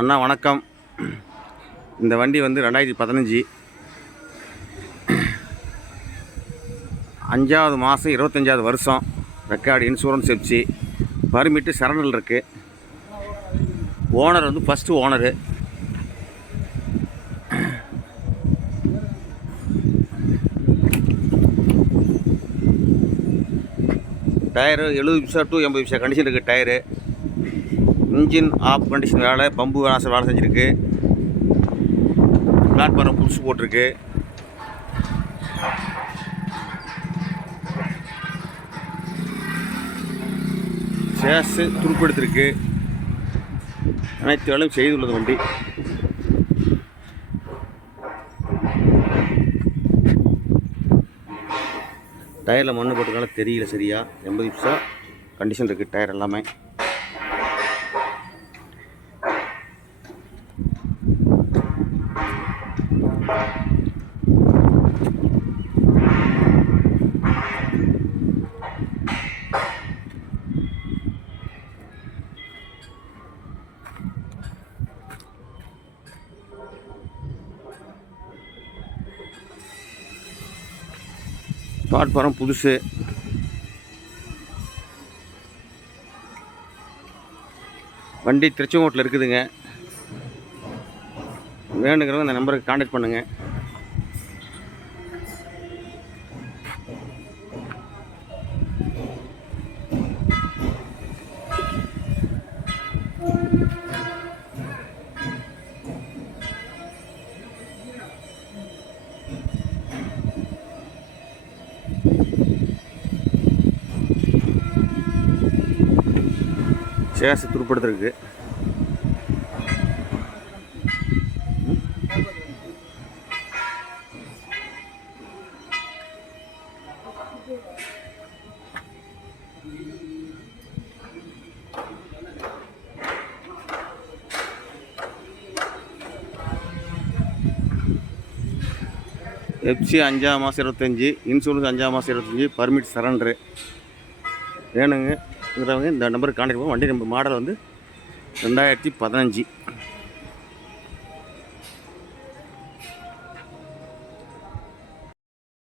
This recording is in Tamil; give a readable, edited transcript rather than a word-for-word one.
அண்ணா வணக்கம். இந்த வண்டி வந்து 2015 5வது மாதம் 25வது வருஷம். ரெக்கார்டு இன்சூரன்ஸ் எப்சி பர்மிட்டு சரண்டில் இருக்குது. ஓனர் வந்து first owner. Tyre 70 paisa to 80 paisa condition இருக்குது. டயரு இன்ஜின் ஆஃப் கண்டிஷன் வேலை, பம்பு வாசல் வேலை செஞ்சுருக்கு. பிளாட்ஃபார்ம் புதுசு போட்டிருக்கு. சேஸு துருப்பெடுத்திருக்கு. அனைத்து வேலையும் செய்துள்ளது வண்டி. டயரில் மண்ணு போட்டுக்கனால தெரியல சரியா. 80 பைசா கண்டிஷன் இருக்குது டயர் எல்லாமே. பிளாட்ஃபார்ம் புதுசு. வண்டி திருச்செங்கோட்டில் இருக்குதுங்க. வேணுங்கிறவங்க இந்த நம்பருக்கு கான்டாக்ட் பண்ணுங்கள். சேஸு துருப்படுத்திருக்கு. எப்சி 5ஆம் மாதம் 25, இன்சூரன்ஸ் 5ஆம் மாதம் 25, பர்மிட் சரண்டரு. வேணுங்கிறவங்க இந்த நம்பருக்கு கான்டாக்ட் பண்ணுவோம். வண்டி நம்பர் மாடல் வந்து 2015.